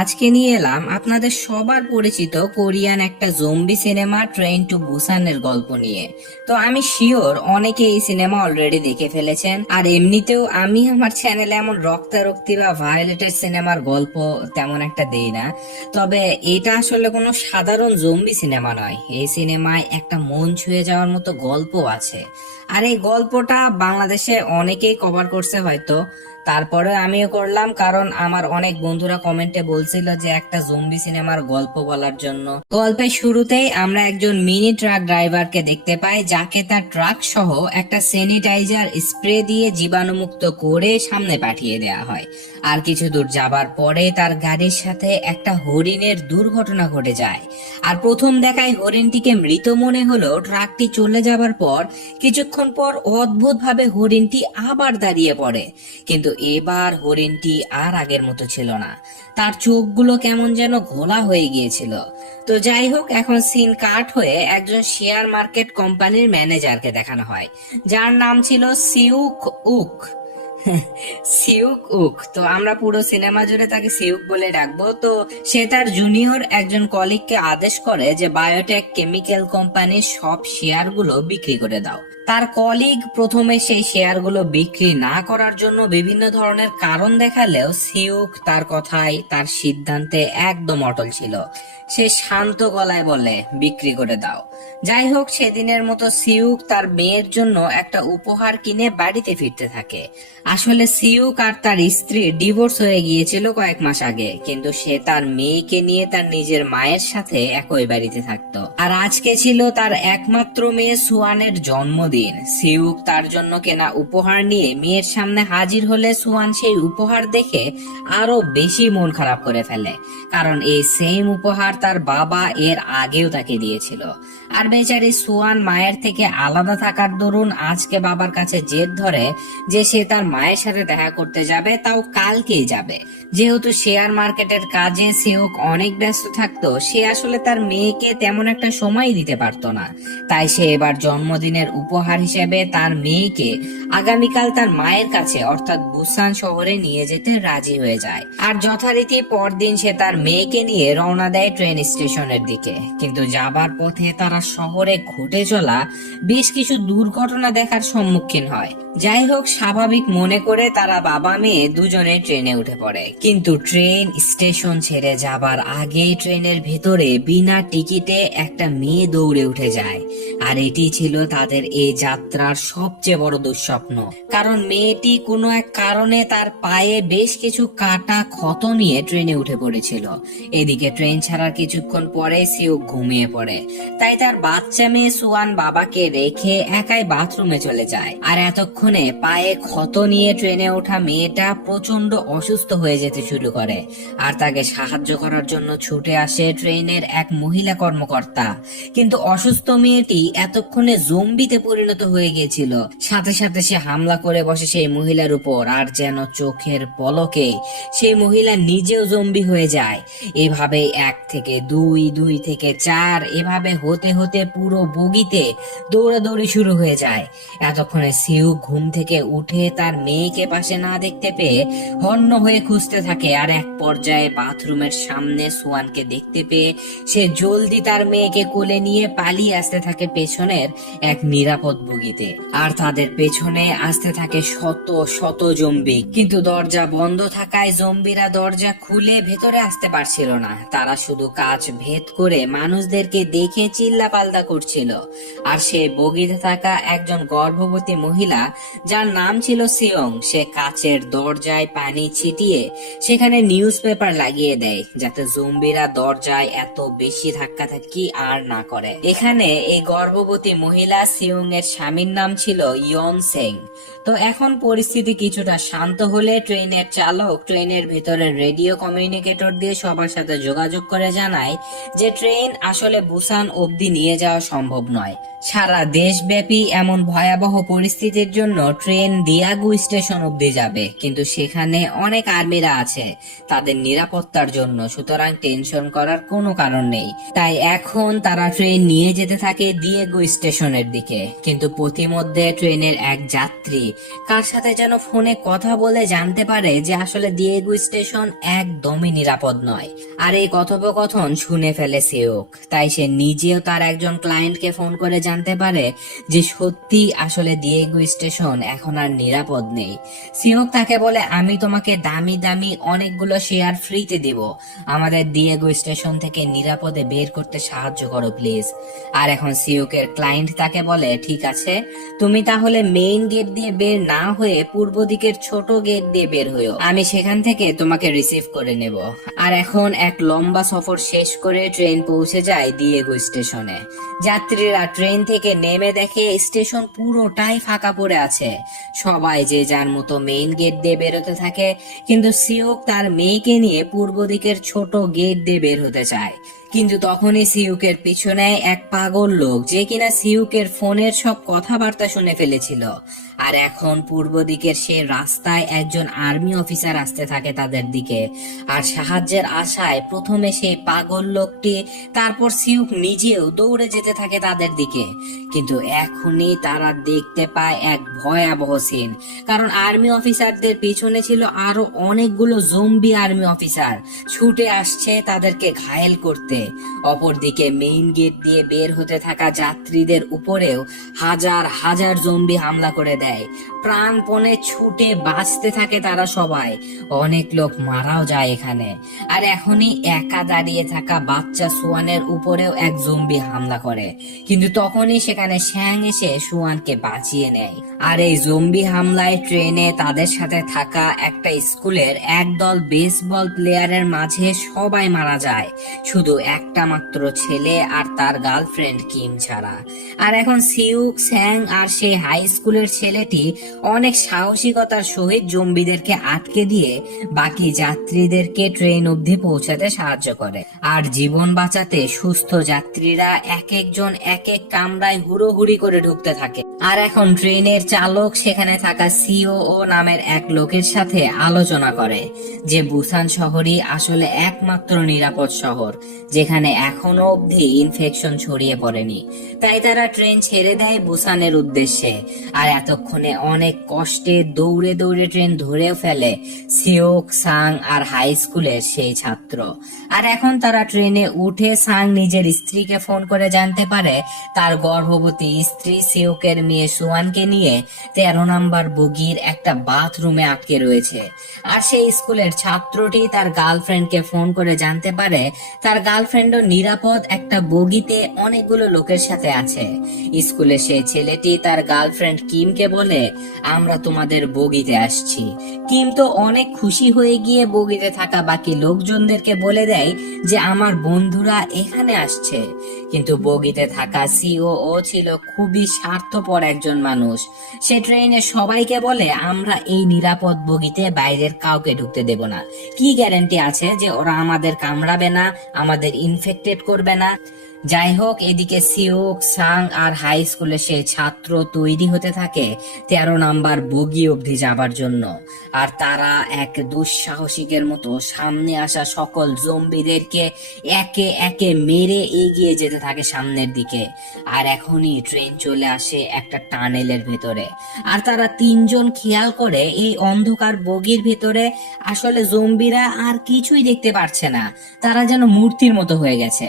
আজকে নিয়ে এলাম আপনাদের সবার পরিচিত কোরিয়ান একটা জম্বি সিনেমা ট্রেন টু বুসানের গল্প নিয়ে। তো আমি শিওর অনেকে এই সিনেমা অলরেডি দেখে ফেলেছেন, আর এমনিতেও আমি আমার চ্যানেলে এমন রক্তারক্তি বা ভায়োলেটের সিনেমার গল্প তেমন একটা দেই না। তবে এটা আসলে কোনো সাধারণ জম্বি সিনেমা নয়, এই সিনেমায় একটা মন ছুঁয়ে যাওয়ার মতো গল্প আছে। আর এই গল্পটা বাংলাদেশে অনেকেই কভার করছে হয়তো, তারপরে আমিও করলাম, কারণ আমার অনেক বন্ধুরা কমেন্টে বলছিল যে একটা জম্বি সিনেমার গল্প বলার জন্য। গল্পের শুরুতেই আমরা একজন মিনি ট্রাক ড্রাইভারকে দেখতে পাই, যাকে তার ট্রাক সহ একটা স্যানিটাইজার স্প্রে দিয়ে জীবাণুমুক্ত করে সামনে পাঠিয়ে দেওয়া হয়। আর কিছু দূর যাবার পরে তার গাড়ির সাথে একটা হরিণের দুর্ঘটনা ঘটে যায়। আর প্রথম দেখায় হরিণটিকে মৃত মনে হলো, ট্রাকটি চলে যাবার পর কিছুক্ষণ পর অদ্ভুত ভাবে হরিণটি আবার দাঁড়িয়ে পড়ে, কিন্তু এবার হরিণটি আর আগের মতো ছিল না। তার চোখগুলো কেমন যেন ঘোলা হয়ে গিয়েছিল। তো যাই হোক, এখন সিন কাট হয়ে একজন শেয়ার মার্কেট কোম্পানির ম্যানেজারকে দেখানো হয়, যার নাম ছিল সিউক উক। সিউক উক, তো আমরা পুরো সিনেমা জুড়ে তাকে সিউক বলে ডাকবো। তো সে তার জুনিয়র একজন কলিগকে আদেশ করে যে বায়োটেক কেমিক্যাল কোম্পানির সব শেয়ারগুলো বিক্রি করে দাও। তার কলিগ প্রথমে সেই শেয়ারগুলো বিক্রি না করার জন্য বিভিন্ন ধরনের কারণ দেখালেও সিউক তার কথায়, তার সিদ্ধান্তে একদম অটল ছিল। সে শান্ত গলায় বলে, বিক্রি করে দাও। যাই হোক, সেদিনের মতো সিউক তার মেয়ের জন্য একটা উপহার কিনে বাড়িতে ফিরতে থাকে। আসলে সিউক আর তার স্ত্রী ডিভোর্স হয়ে গিয়েছিল কয়েক মাস আগে, কিন্তু সে তার মেয়েকে নিয়ে তার নিজের মায়ের সাথে একই বাড়িতে থাকতো। আর আজকে ছিল তার একমাত্র মেয়ে সুয়ানের জন্মদিন। সিউক তার জন্য কেনা উপহার নিয়ে মেয়ের সামনে হাজির হলে সুয়ান সেই উপহার দেখে আরো বেশি মন খারাপ করে ফেলে, কারণ এই সেম উপহার তার বাবা এর আগেও তাকে দিয়েছিল। আর বেচারি সুয়ান মায়ের থেকে আলাদা থাকার দরুন আজকে বাবার কাছে জেদ ধরে যে সে তার মায়ের সাথে দেখা করতে যাবে, তাও কালকেই যাবে। যেহেতু শেয়ার মার্কেটের কাজে সিউক অনেক ব্যস্ত থাকতো, সে আসলে তার মেয়েকে তেমন একটা সময় দিতে পারতো না। তাই সে এবার জন্মদিনের উপহার হিসেবে তার মেয়েকে আগামীকাল তার মায়ের কাছে অর্থাৎ বুসান শহরে নিয়ে যেতে রাজি হয়ে যায়। আর যথারীতি পরদিন সে তার মেয়েকে নিয়ে রওনা দেয় ট্রেন স্টেশনের দিকে। কিন্তু যাবার পথে তারা শহরে ঘটে চলা বেশ কিছু দুর্ঘটনা দেখার সম্মুখীন হয়। যাই হোক, স্বাভাবিক মনে করে তারা বাবা মেয়ে দুজনে ট্রেনে উঠে পড়ে, কিন্তু ট্রেন স্টেশন ছেড়ে যাবার আগে ট্রেনের ভেতরে বিনা টিকিটে একটা মেয়ে দৌড়ে উঠে যায়। আর এটি ছিল তাদের এই যাত্রার সবচেয়ে বড় দুঃস্বপ্ন, কারণ মেয়েটি কোনো এক কারণে তার পায়ে বেশ কিছু কাটা ক্ষত নিয়ে ট্রেনে উঠে পড়েছিল। এদিকে ট্রেন ছাড়ার কিছুক্ষণ পরে সিউক ঘুমিয়ে পড়ে, তাই তার বাচ্চা মেয়ে সুয়ান বাবাকে রেখে একাই বাথরুমে চলে যায়। আর এতক্ষণে পায়ে ক্ষত নিয়ে ট্রেনে ওঠা মেয়েটা প্রচন্ড অসুস্থ হয়ে যেতে শুরু করে। আর তাকে সাহায্য করার জন্য ছুটে আসে ট্রেনের এক মহিলা কর্মকর্তা, কিন্তু অসুস্থ মেয়েটি এতক্ষণে জম্বিতে পরিণত হয়ে গিয়েছিল। সাথে সাথে সে হামলা করে বসে সেই মহিলার উপর, আর যেন চোখের পলকে সেই মহিলা নিজেও জম্বি হয়ে যায়। এভাবে 1 থেকে 2, 2 থেকে 4, এভাবে হতে হতে পুরো বগিতে দৌড়াদৌড়ি শুরু হয়ে যায়। এতক্ষণে সিউ ঘুম থেকে উঠে তার মেয়েকে পাশে না দেখতে পেয়ে হন্য হয়ে খুঁজতে থাকে। আর এক পর্যায়ে বাথরুমের সামনে সুয়ানকে দেখতে পেয়ে সে জলদি তার মেয়েকে কোলে নিয়ে পালিয়ে আসতে থাকে পেছনের এক নিরাপদ বগিতে। আর তাদের পেছনে আসতে থাকে শত শত জম্বি, কিন্তু দরজা বন্ধ থাকায় জম্বিরা দরজা খুলে ভেতরে আসতে পারছিল না। তারা শুধু কাঁচ ভেদ করে মানুষদেরকে দেখে চিল্লা পাল্টা করছিল। আর সে বগিতে থাকা একজন গর্ভবতী মহিলা, যার নাম ছিল সিয়ং, সে কাচের দরজায় পানি ছিটিয়ে সেখানে নিউজ পেপার লাগিয়ে দেয়, যাতে জম্বিরা দরজায় এত বেশি ধাক্কাধাক্কি আর না করে। এখানে এই গর্ভবতী মহিলা সিয়ং এর স্বামীর নাম ছিল ইয়ন সেং। তো এখন পরিস্থিতি কিছুটা শান্ত হলে ট্রেনের চালক ট্রেনের ভিতরে রেডিও কমিউনিকেটর দিয়ে সবার সাথে যোগাযোগ করে জানায় যে ট্রেন আসলে বুসান অবধি নিয়ে যাওয়া সম্ভব নয়। সারা দেশব্যাপী এমন ভয়াবহ পরিস্থিতির জন্য ট্রেন দিয়াগু স্টেশন অবধি যাবে, কিন্তু সেখানে অনেক আর্মিরা আছে তাদের নিরাপত্তার জন্য, সুতরাং টেনশন করার কোনো কারণ নেই। তাই এখন তারা ট্রেন নিয়ে যেতে থাকে দিয়েগো স্টেশনের দিকে। কিন্তু পথিমধ্যে ট্রেনের এক যাত্রী কার সাথে যেন ফোনে কথা বলে জানতে পারে যে আসলে দিয়েগো স্টেশন একদমই নিরাপদ নয়। আর এই কথোপকথন শুনে ফেলে সিওক। তাই সে নিজেও তার একজন ক্লায়েন্টকে ফোন করে জানতে পারে যে সত্যি আসলে দিয়েগো স্টেশন এখন আর নিরাপদ নেই। সিওক তাকে বলে, আমি তোমাকে দামি দামি অনেকগুলো শেয়ার ফ্রিতে দিব, আমাদের দিয়েগো স্টেশন থেকে নিরাপদে বের করতে সাহায্য করো প্লিজ। আর এখন সিওকের ক্লায়েন্ট তাকে বলে, ঠিক আছে, তুমি তাহলে মেইন গেট দিয়ে বের না হয়ে পূর্ব দিকের ছোট গেট দিয়ে বের হইও, আমি সেখান থেকে তোমাকে রিসিভ করে নেব। আর এখন এক লম্বা সফর শেষ করে ট্রেন পৌঁছে যায় দিয়েগো স্টেশনে। যাত্রীরা ট্রেন থেকে নেমে দেখে স্টেশন পুরোটাই ফাঁকা পড়ে আছে। সবাই যে যার মতো মেইন গেট দিয়ে বেরোতে থাকে, কিন্তু সিওক তার মেয়েকে নিয়ে পূর্ব দিকের ছোট গেট দিয়ে বের হতে চায়। কিন্তু তখনই সিউকের পিছনে এক পাগল লোক, যে কিনা সিউকের ফোনের সব কথাবার্তা শুনে ফেলেছিল। আর এখন পূর্ব দিকের সে রাস্তায় একজন আর্মি অফিসার আসতে থাকে তাদের দিকে। আর সাহায্যের আশায় প্রথমে সেই পাগল লোকটি, তারপর সিউক নিজেও দৌড়ে যেতে থাকে তাদের দিকে। কিন্তু এখনই তারা দেখতে পায় এক ভয়াবহ সিন, কারণ আর্মি অফিসারদের পিছনে ছিল আরো অনেকগুলো জম্বি আর্মি অফিসার, ছুটে আসছে তাদেরকে ঘায়েল করতে। অপরদিকে মেইন গেট দিয়ে বের হতে থাকা যাত্রীদের উপরেও হাজার হাজার জম্বি হামলা করে দেয়। প্রাণপণে ছুটে বাঁচতে থাকে তারা সবাই, অনেক লোক মারাও যায় এখানে। আর এখনই একা দাঁড়িয়ে থাকা বাচ্চা সুয়ানের উপরেও এক জম্বি হামলা করে, কিন্তু তখনই সেখানে শ্যাং এসে সুয়ানকে বাঁচিয়ে নেয়। আর এই জম্বি হামলায় ট্রেনে তাদের সাথে থাকা একটা স্কুলের একদল বেসবল প্লেয়ারের মাঝে সবাই মারা যায়, শুধু একটা মাত্র ছেলে আর তার গার্লফ্রেন্ড কিম ছাড়া। আর এখন সিউক, স্যাং আর সেই হাই স্কুলের ছেলেটি অনেক সাহসিকতার সহিত জম্বিদেরকে আটকে দিয়ে বাকি যাত্রীদেরকে ট্রেন অবধি পৌঁছাতে সাহায্য করে। আর জীবন বাঁচাতে সুস্থ যাত্রীরা এক একজন এক এক কামরায় হুড়োহুড়ি করে ঢুকতে থাকে। আর এখন ট্রেনের চালক সেখানে থাকা সিওও নামের এক লোকের সাথে আলোচনা করে যে বুসান শহরই আসলে একমাত্র নিরাপদ শহর যেখানে এখনো অবধি ইনফেকশন ছড়িয়ে পড়েনি। তাই তারা ট্রেন ছেড়ে দেয় বুসানের উদ্দেশ্যে। আর এতক্ষণে অনেক কষ্টে দৌড়ে দৌড়ে ট্রেন ধরেও ফেলে সিওক, সাং আর হাই স্কুলের সেই ছাত্র। আর এখন তারা ট্রেনে উঠে সাং নিজের স্ত্রীকে ফোন করে জানতে পারে তার গর্ভবতী স্ত্রী সিওকের মেয়ে সুয়ানকে নিয়ে 13 নম্বর বগির একটা বাথরুমে আটকে রয়েছে। আর সেই স্কুলের ছাত্রটি তার গার্লফ্রেন্ডকে ফোন করে জানতে পারে তার গার্লফ্রেন্ডও নিরাপদ একটা বগিতে অনেকগুলো লোকের সাথে আছে। স্কুলে সেই ছেলেটি তার গার্লফ্রেন্ড কিমকে বলে, আমরা তোমাদের বগিতে আসছি। কিম তো অনেক খুশি হয়ে গিয়ে বগিতে থাকা বাকি লোকজনদেরকে বলে দেয় যে আমার বন্ধুরা এখানে আসছে। কিন্তু বগিতে থাকা সিওও ছিল খুবই স্বার্থপর একজন মানুষ। সে ট্রেনে সবাইকে বলে, আমরা এই নিরাপদ বগিতে বাইরের কাউকে ঢুকতে দেব না। কি গ্যারান্টি আছে যে ওরা আমাদের কামড়াবে না, আমাদের ইনফেক্টেড করবে না? যাই হোক, এদিকে সিওক, সাং আর হাই স্কুলে সে ছাত্র তৈরি হতে থাকে 13 নাম্বার বগি অবধি যাবার জন্য। আর তারা এক দুঃসাহসিকের মতো সামনে আসা সকল জম্বিদেরকে একে একে মেরে এগিয়ে যেতে থাকে সামনের দিকে। আর এখনই ট্রেন চলে আসে একটা টানেলের ভেতরে। আর তারা তিনজন খেয়াল করে এই অন্ধকার বগির ভেতরে আসলে জম্বিরা আর কিছুই দেখতে পারছে না, তারা যেন মূর্তির মতো হয়ে গেছে।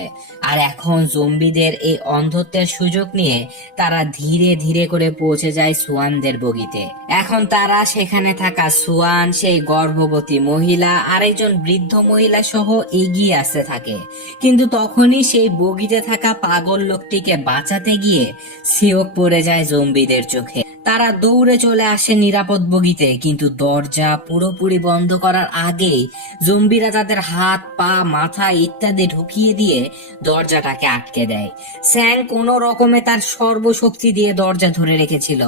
আর এখন জম্বিদের এই অন্ধত্বের সুযোগ নিয়ে তারা ধীরে ধীরে করে পৌঁছে যায় সুয়ানদের বগিতে। এখন তারা সেখানে থাকা সুয়ান, সেই গর্ভবতী মহিলা আর একজন বৃদ্ধ মহিলা সহ এগিয়ে আসতে থাকে। কিন্তু তখনই সেই বগিতে থাকা পাগল লোকটিকে বাঁচাতে গিয়ে সিওক পড়ে যায় জম্বিদের চোখে। তারা দৌড়ে চলে আসে নিরাপদ বগিতে, কিন্তু দরজা পুরোপুরি বন্ধ করার আগেই জম্বিরা তাদের হাত, পা, মাথা ইত্যাদি ঢুকিয়ে দিয়ে দরজাটাকে আটকে দেয়। স্যাং কোনো রকমে তার সর্বশক্তি দিয়ে দরজা ধরে রেখেছিল,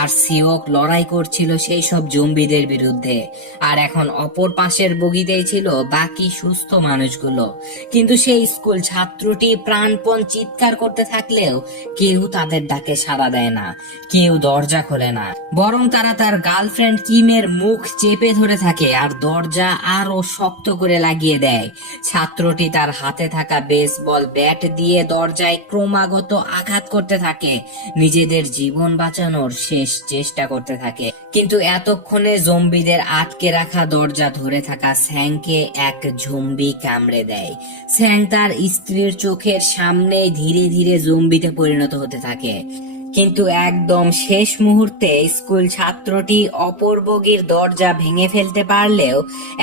আর সিওক লড়াই করছিল সেই সব জম্বিদের বিরুদ্ধে। আর এখন অপর পাশের বগিতেই ছিল বাকি সুস্থ মানুষগুলো। কিন্তু সেই স্কুল ছাত্রটি প্রাণপণ চিৎকার করতে থাকলেও কেউ তাদের ডাকে সাড়া দেয় না। কেউ দরজা দরজা খোলে না, বরং তারা তার গার্লফ্রেন্ড কিমের মুখ চেপে ধরে থাকে আর দরজা আরো শক্ত করে লাগিয়ে দেয়। ছাত্রটি তার হাতে থাকা বেসবল ব্যাট দিয়ে দরজায় ক্রমাগত আঘাত করতে থাকে, নিজেদের জীবন বাঁচানোর শেষ চেষ্টা করতে থাকে। কিন্তু এতক্ষণে জম্বিদের আটকে রাখা দরজা ধরে থাকা স্যাংকে এক জম্বি কামড়ে দেয়। স্যাং তার স্ত্রীর চোখের সামনে ধীরে ধীরে জম্বিতে পরিণত হতে থাকে। কিন্তু একদম শেষ মুহূর্তে স্কুল ছাত্রটি অপর বগির দরজা ভেঙে ফেলতে পারলেও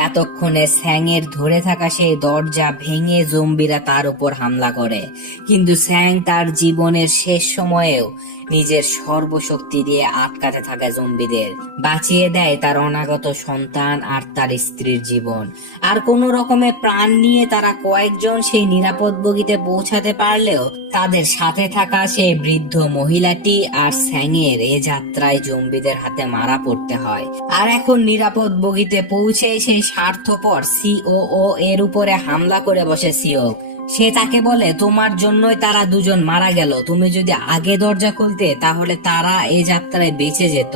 এতক্ষণে স্যাংয়ের ধরে থাকা সেই দরজা ভেঙে জম্বিরা তার উপর হামলা করে। কিন্তু স্যাং তার জীবনের শেষ সময়েও নিজের সর্বশক্তি দিয়ে আটকাতে থাকা জম্বিদের বাঁচিয়ে দেয় তার অনাগত সন্তান আর তার স্ত্রীর জীবন। আর কোনো রকমে প্রাণ নিয়ে তারা কয়েকজন সেই নিরাপদ বগিতে পৌঁছাতে পারলেও তাদের সাথে থাকা সেই বৃদ্ধ মহিলাটি আর স্যাংয়ের এ যাত্রায় জম্বিদের হাতে মারা পড়তে হয়। আর এখন নিরাপদ বগিতে পৌঁছে সেই স্বার্থপর সিওও এর উপরে হামলা করে বসে সিওক। সে তাকে বলে, তোমার জন্যই তারা দুজন মারা গেল, তুমি যদি আগে দরজা খুলতে তাহলে তারা এ যাত্রায় বেঁচে যেত।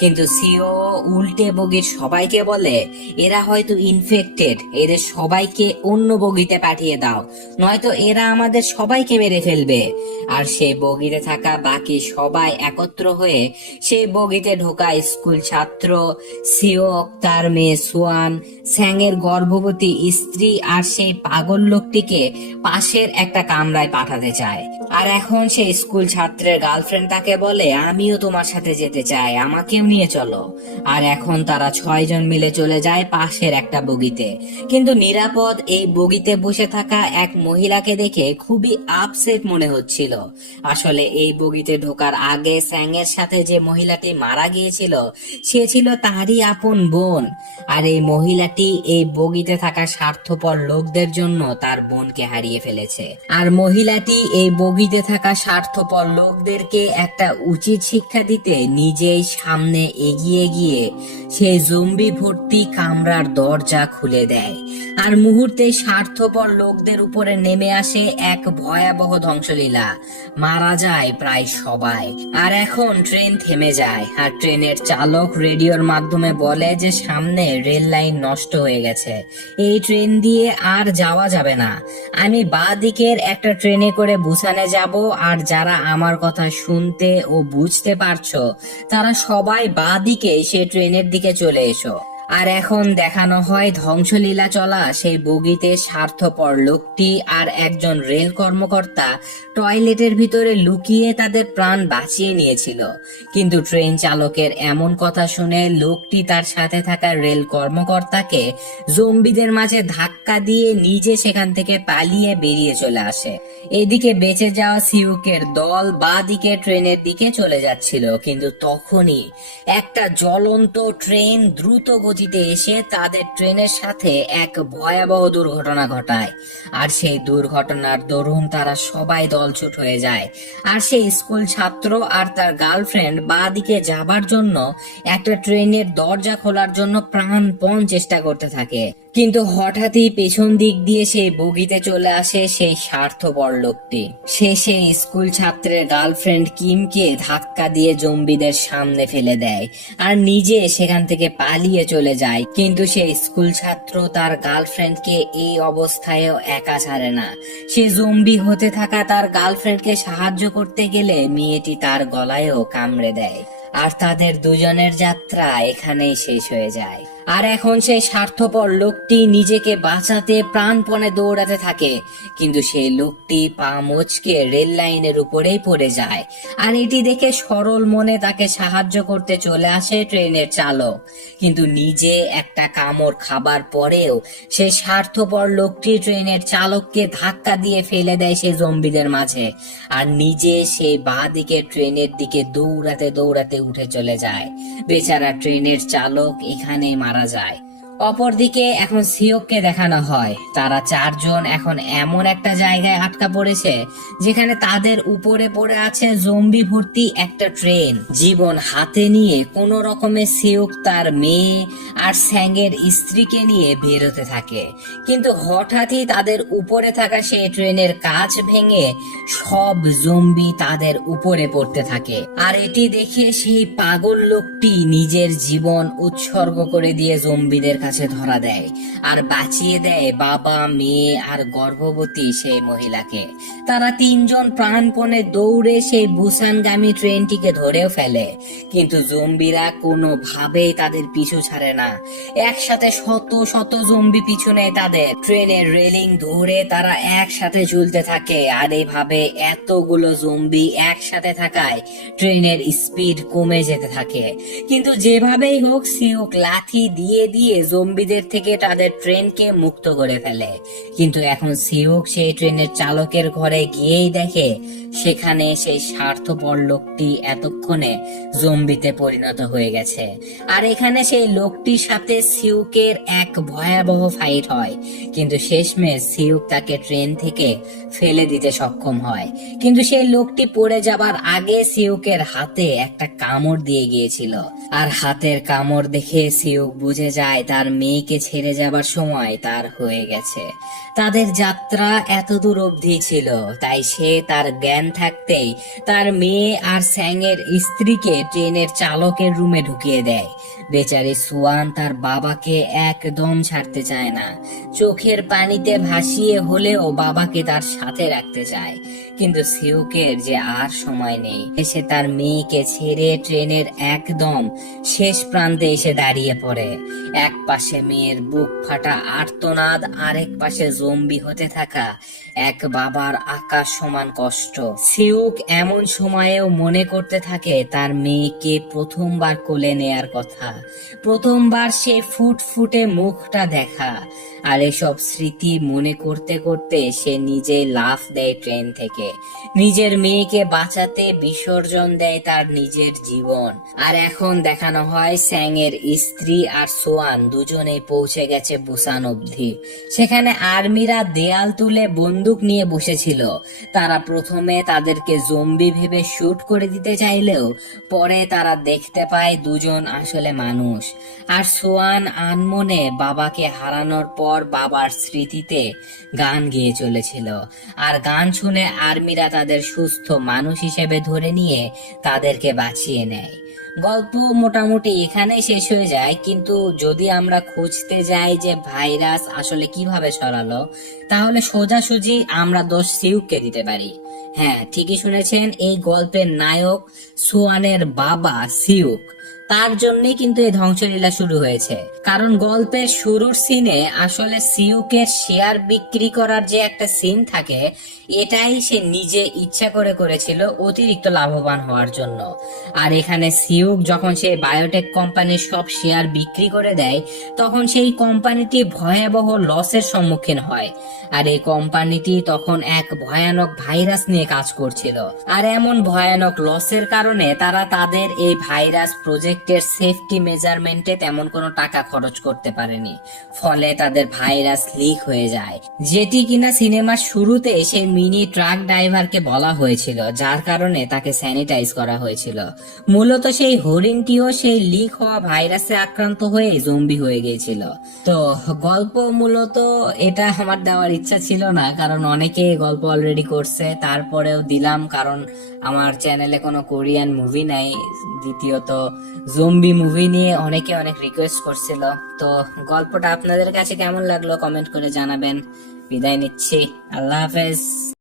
কিন্তু সিও উল্টে বগির সবাইকে বলে, এরা হয়তো ইনফেক্টেড, এদের সবাইকে অন্য বগিতে পাঠিয়ে দাও, নয়তো এরা আমাদের সবাইকে মেরে ফেলবে। আর সেই বগিতে থাকা বাকি সবাই একত্র হয়ে সেই বগিতে ঢোকা স্কুল ছাত্র, সিওক, তার মেয়ে সুয়ান, স্যাংয়ের গর্ভবতী স্ত্রী আর সেই পাগল লোকটিকে পাশের একটা কামরায় পাঠাতে চায়। আর এখন সেই স্কুল ছাত্রের গার্লফ্রেন্ড তাকে বলে, আমিও তোমার সাথে যেতে চাই, আমাকেও নিয়ে চলো। আর এখন তারা 6 জন মিলে চলে যায় পাশের একটা বগিতে। কিন্তু নিরাপদ এই বগিতে বসে থাকা এক মহিলাকে দেখে খুবই আপসেট মনে হচ্ছিল। আসলে এই বগিতে ঢোকার আগে স্যাংয়ের সাথে যে মহিলাটি মারা গিয়েছিল সে ছিল তারই আপন বোন। আর এই মহিলাটি এই বগিতে থাকা স্বার্থপর লোকদের জন্য তার বোনকে হারিয়ে ফেলেছে। আর মহিলাটি এই বগিতে থাকা স্বার্থপর লোকদেরকে একটা উচিত শিক্ষা দিতে নিজেই সামনে এগিয়ে গিয়ে সেই জম্বি ভর্তি কামরার দরজা খুলে দেয়। আর মুহূর্তে স্বার্থপর লোকদের উপরে নেমে আসে এক ভয়াবহ ধ্বংসলীলা, মারা যায় প্রায় সবাই। আর এখন ট্রেন থেমে যায় আর ট্রেনের চালক রেডিওর মাধ্যমে বলে যে সামনে রেল লাইন নষ্ট হয়ে গেছে, এই ট্রেন দিয়ে আর যাওয়া যাবে না। আমি বাঁ দিকের একটা ট্রেনে করে বুসানে যাব, আর যারা আমার কথা শুনতে ও বুঝতে পারছো তারা সবাই বাঁ দিকে সে ট্রেনের দিকে চলে এসো। আর এখন দেখানো হয় ধ্বংসলীলা চলা সেই বগিতে স্বার্থপর লোকটি আর একজন রেল কর্মকর্তা টয়লেটের ভিতরে লুকিয়ে তাদের প্রাণ বাঁচিয়ে নিয়েছিল। কিন্তু ট্রেন চালকের এমন কথা শুনে লোকটি তার সাথে থাকা রেল কর্মকর্তাকে জম্বিদের মাঝে ধাক্কা দিয়ে নিজে সেখান থেকে পালিয়ে বেরিয়ে চলে আসে। এদিকে বেঁচে যাওয়া সিউকের দল বাঁ দিকে ট্রেনের দিকে চলে যাচ্ছিল, কিন্তু তখনই একটা জ্বলন্ত ট্রেন দ্রুত গতিতে এসে তাদের ট্রেনের সাথে এক ভয়াবহ দুর্ঘটনা ঘটায়। আর সেই দুর্ঘটনার দরুন তারা সবাই দলছুট হয়ে যায়। আর সেই স্কুল ছাত্র আর তার গার্লফ্রেন্ড বাঁ দিকে যাবার জন্য একটা ট্রেনের দরজা খোলার জন্য প্রাণপণ চেষ্টা করতে থাকে। কিন্তু হঠাৎই পেছন দিক দিয়ে সেই বগিতে চলে আসে সেই স্বার্থপর লোকটি। সে সেই স্কুল ছাত্রের গার্লফ্রেন্ড কিমকে ধাক্কা দিয়ে জম্বিদের সামনে ফেলে দেয় আর নিজে সেখান থেকে পালিয়ে চলে যায়। কিন্তু সেই স্কুল ছাত্র তার গার্লফ্রেন্ডকে এই অবস্থায়ও একা ছাড়ে না। সে জম্বি হতে থাকা তার গার্লফ্রেন্ডকে সাহায্য করতে গেলে মেয়েটি তার গলায়ও কামড়ে দেয়। আর তাদের দুজনের যাত্রা এখানেই শেষ হয়ে যায়। আর এখন সেই স্বার্থপর লোকটি নিজেকে বাঁচাতে প্রাণপণে দৌড়াতে থাকে, কিন্তু সেই লোকটি পা মচকে রেল লাইনের উপরেই পড়ে যায়। আর এটি দেখে সরল মনে তাকে সাহায্য করতে চলে আসে ট্রেনের চালক। কিন্তু নিজে একটা কামড় খাবার পরেও সেই স্বার্থপর লোকটি ট্রেনের চালককে ধাক্কা দিয়ে ফেলে দেয় সেই জম্বিদের মাঝে, আর নিজে সেই বাঁ দিকে ট্রেনের দিকে দৌড়াতে দৌড়াতে উঠে চলে যায়। বেচারা ট্রেনের চালক এখানে মারা যায়। অপরদিকে এখন সিওককে দেখানো হয় তারা চারজন এখন এমন একটা জায়গায় আটকা পড়েছে যেখানে তাদের উপরে পড়ে আছে জম্বি ভর্তি একটা ট্রেন। জীবন হাতে নিয়ে কোনো রকমে সিওক তার মেয়ে আর স্যাংয়ের স্ত্রীকে নিয়ে বেরোতে থাকে, কিন্তু হঠাৎই তাদের উপরে থাকা সেই ট্রেনের কাঁচ ভেঙে সব জম্বি তাদের উপরে পড়তে থাকে। আর এটি দেখে সেই পাগল লোকটি নিজের জীবন উৎসর্গ করে দিয়ে জম্বিদের কাছে ধরা দেয় আর বাঁচিয়ে দেয় বাবা, মেয়ে আর গর্ভবতী সেই মহিলাকে। তারা তিনজন প্রাণপণে দৌড়ে সেই বুসানগামী ট্রেনটিকে ধরেও ফেলে, কিন্তু জম্বিরা কোনোভাবেই তাদের পিছু ছাড়ে না। একসাথে শত শত জম্বি পিছু নেয় তাদের। ট্রেনের রেলিং ধরে তারা একসাথে ঝুলতে থাকে, আর এইভাবে এতগুলো জম্বি একসাথে থাকায় ট্রেনের স্পিড কমে যেতে থাকে। কিন্তু যেভাবেই হোক সিউক লাথি দিয়ে দিয়ে জম্বিদের থেকে তাদের ট্রেনকে মুক্ত করে ফেলে। কিন্তু এখন সিউক সেই ট্রেনের চালকের ঘরে গিয়েই দেখে সেখানে সেই স্বার্থপর লোকটি এতক্ষণে জম্বিতে পরিণত হয়ে গেছে। আর এখানে সেই লোকটির সাথে সিউকের এক ভয়াবহ ফাইট হয়, কিন্তু শেষমেশ সিউক তাকে ট্রেন থেকে ফেলে দিতে সক্ষম হয়। কিন্তু সেই লোকটি পড়ে যাবার আগে সিউকের হাতে একটা কামড় দিয়ে গিয়েছিল, আর হাতের কামড় দেখে সিউক বুঝে যায় তার মেয়েকে ছেড়ে যাবার সময় তার হয়ে গেছে। তাদের যাত্রা এতদূর অবধি ছিল, তাই সে তার জ্ঞান থাকতেই তার মেয়ে আর স্যাংয়ের স্ত্রীকে ট্রেনের চালকের রুমে ঢুকিয়ে দেয়। বেচারি সুয়ান তার বাবাকে একদম ছাড়তে চায় না, চোখের পানিতে ভাসিয়ে হলেও বাবাকে তার সাথে রাখতে চায়। কিন্তু সিউকের যে আর সময় নেই, সে তার মেয়েকে ছেড়ে ট্রেনের একদম শেষ প্রান্তে এসে দাঁড়িয়ে পড়ে। এক পাশে মেয়ের বুক ফাটা আর্তনাদ, আরেক পাশে জম্বি হতে থাকা এক বাবার আকাশ সমান কষ্ট। সিউক এমন সময়েও মনে করতে থাকে তার মেয়েকে প্রথমবার কোলে নেয়ার কথা, প্রথমবার সে ফুটফুটে মুখটা দেখা। আর এসব স্মৃতি মনে করতে করতে সে নিজে লাফ দেয় ট্রেন থেকে, নিজের মেয়েকে বাঁচাতে বিসর্জন দেয় তার নিজের জীবন। আর এখন দেখানো হয় স্যাংয়ের স্ত্রী আর সোয়ান দুজনেই পৌঁছে গেছে বুসান অবধি। সেখানে আর্মিরা দেয়াল তুলে বন্দুক নিয়ে বসেছিল। তারা প্রথমে তাদেরকে জম্বি ভেবে শুট করে দিতে চাইলেও পরে তারা দেখতে পায় দুজন আসলে মানুষ। আর সোয়ান আনমনে বাবাকে হারানোর পর বাবার স্মৃতিতে গান গেয়ে চলেছিল, আর গান শুনে আর্মিরা তাদের সুস্থ মানুষ হিসেবে ধরে নিয়ে তাদেরকে বাঁচিয়ে নেয়। গল্প মোটামুটি এখানেই শেষ হয়ে যায়, কিন্তু যদি আমরা খুঁজতে যাই যে ভাইরাস আসলে কিভাবে ছড়ালো, তাহলে সোজাসুজি আমরা দোষ সিউককে দিতে পারি। হ্যাঁ, ঠিকই শুনেছেন, এই গল্পের নায়ক সোয়ানের বাবা সিউক, তার জন্যই কিন্তু এই ধ্বংসলীলা শুরু হয়েছে। কারণ গল্পের শুরুর সিনে আসলে সিউকের শেয়ার বিক্রি করার যে একটা সিন থাকে, এটাই সে নিজে ইচ্ছা করে করেছিল অতিরিক্ত লাভবান হওয়ার জন্য। আর এখানে সিউক যখন সে বায়োটেক কোম্পানির সব শেয়ার বিক্রি করে দেয়, তখন সেই কোম্পানিটি ভয়াবহ লসের সম্মুখীন হয়। আর এই কোম্পানিটি তখন এক ভয়ানক ভাইরাস নিয়ে কাজ করছিল, আর এমন ভয়ানক লসের কারণে তারা তাদের এই ভাইরাস প্রজেক্টের সেফটি মেজারমেন্টে তেমন কোনো টাকা খরচ করতে পারেনি। ফলে তাদের ভাইরাস লিক হয়ে যায়, যেটি কিনা সিনেমার শুরুতে সেই মিনি ট্রাক ড্রাইভারকে বলা হয়েছিল, যার কারণে তাকে স্যানিটাইজ করা হয়েছিল। মূলত সেই হরিণটিও সেই লিক হওয়া ভাইরাসে আক্রান্ত হয়ে জম্বি হয়ে গিয়েছিল। তো গল্প মূলত এটা আমার দেওয়ার ইচ্ছা ছিল না, কারণ অনেকে গল্প অলরেডি করছে, তারপরেও দিলাম কারণ আমার চ্যানেলে কোনো কোরিয়ান মুভি নাই। দ্বিতীয়ত জম্বি মুভি নিয়ে অনেকে অনেক রিকোয়েস্ট করছিল। তো গল্পটা আপনাদের কাছে কেমন লাগলো কমেন্ট করে জানাবেন। বিদায় নিচ্ছি, আল্লাহ হাফেজ।